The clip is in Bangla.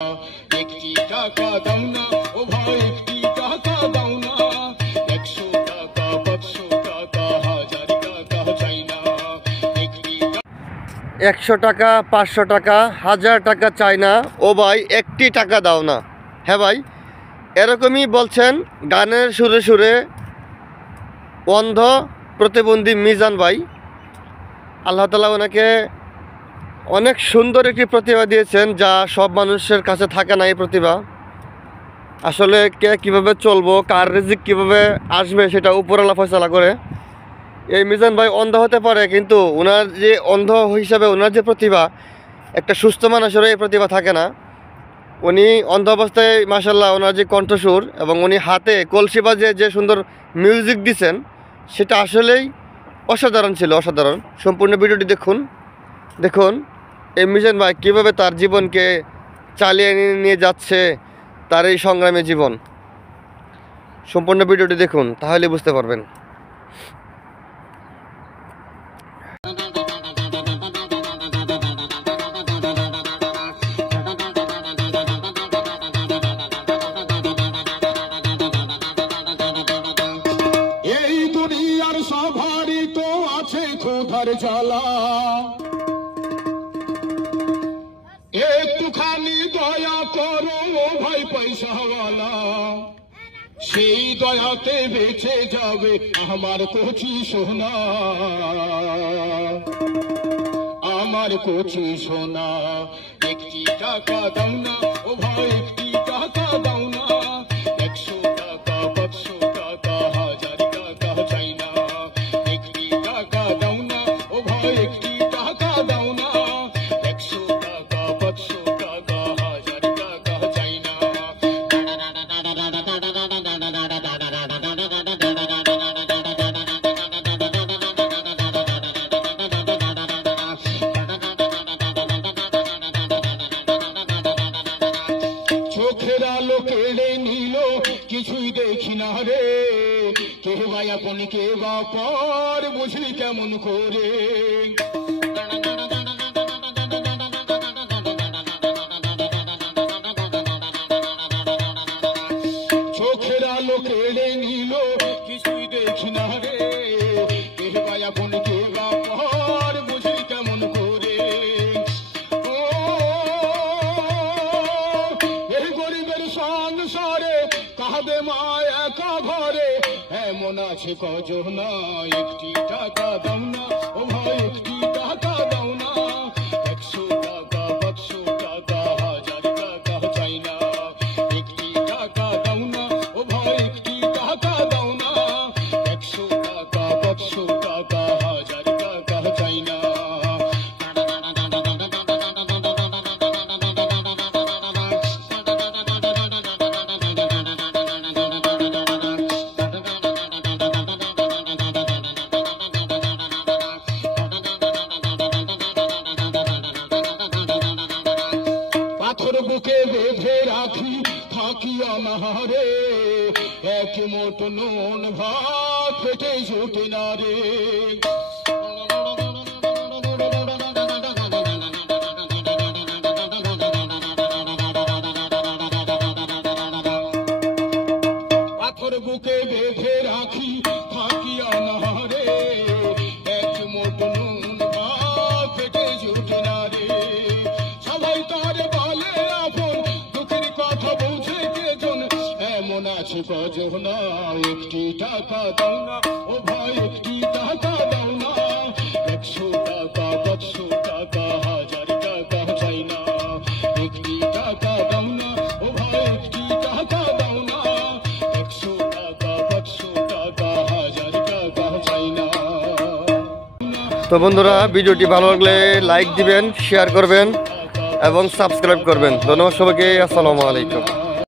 একটি টাকা দাও না ও ভাই, একটি টাকা দাও না। 100 টাকা 500 টাকা 1000 টাকা চাই না। 100 টাকা 500 টাকা 1000 টাকা চাই না ও ভাই, একটি টাকা দাও না। হ্যাঁ ভাই, এরকমই বলছেন গানের সুরে সুরে অন্ধ প্রতিবন্ধী মিজান ভাই। আল্লাহ তাআলা ওনাকে অনেক সুন্দর একটি প্রতিভা দিয়েছেন, যা সব মানুষের কাছে থাকে না। এই প্রতিভা আসলে কে কীভাবে চলবো, কার রিজিক কীভাবে আসবে, সেটা উপরওয়ালা ফয়সালা করে। এই মিজান ভাই অন্ধ হতে পারে, কিন্তু ওনার যে অন্ধ হিসাবে ওনার যে প্রতিভা, একটা সুস্থ মানুষেরও এই প্রতিভা থাকে না। উনি অন্ধ অবস্থায় মাশাআল্লাহ ওনার যে কণ্ঠস্বর এবং উনি হাতে কলসি বাজিয়ে যে সুন্দর মিউজিক দিচ্ছেন, সেটা আসলেই অসাধারণ ছিল, অসাধারণ। সম্পূর্ণ ভিডিওটি দেখুন এই মিজান ভাই কীভাবে তার জীবনকে চালিয়ে নিয়ে যাচ্ছে, তার এই সংগ্রামী জীবন। সম্পূর্ণ ভিডিওটি দেখুন, তাহলে বুঝতে পারবেন। এই দুনিয়ার সবারই তো আছে ক্ষুধার জ্বালা, একটুখানি দয়া করো ও ভাই পয়সাওয়ালা, সেই দয়াতে বেঁচে যাবে আমার কচি সোনা, আমার কচি সোনা। একটি টাকা দাও না ও ভাই, একটি টাকা দাও না। 100 টাকা 500 টাকা 1000 টাকা চাই না। একটি টাকা দাও না ও ভাই, একটি টাকা দাও না। 100 টাকা 500 টাকা 1000 টাকা চাই না। চোখের আলো কেড়ে নিল, কিছুই দেখি না রে। কে ভাই আপন কে বা পর, বুঝলি কেমন করে। চোখের আলো কেড়ে নিল, কিছুই দেখি না রে। কে ভাই আপন কে বা পর, বুঝলি কেমন করে। গরিবের সংসারে কাঁদে মা একা ঘরে, এমন আছে কজনা। একটি টাকা দাও না ও ভাই, একটি টাকা দাও না। 100 টাকা 500 টাকা 1000 টাকা চাই না। একটি টাকা দাও না ও ভাই, একটি টাকা দাও না। 100 টাকা 500 টাকা 1000 টাকা চাই না। পাথর বুকে বেঁধে রাখি থাকি আমারে, এক মোট নুন ভাত পেটে জোটে না রে। পাথর বুকে বেঁধে রাখি থাকি আমারে, এক মোট নুন ভাত পেটে জোটে না রে। সবাই তার বলে আপন, দুঃখের কথা বুঝে কেজন, এমন আছে কজনা। একটি টাকা দাও না ও ভাই, একটি টাকা দাও না। 100 টাকা 500 টাকা 1000 টাকা চাই না। একটি টাকা দাও না ও ভাই, একটি টাকা দাও না। 100 টাকা 500 টাকা 1000 টাকা চাই না। তো বন্ধুরা, ভিডিওটি ভালো লাগলে লাইক দিবেন, শেয়ার করবেন এবং সাবস্ক্রাইব করবেন। ধন্যবাদ সবাইকে। আসসালামু আলাইকুম।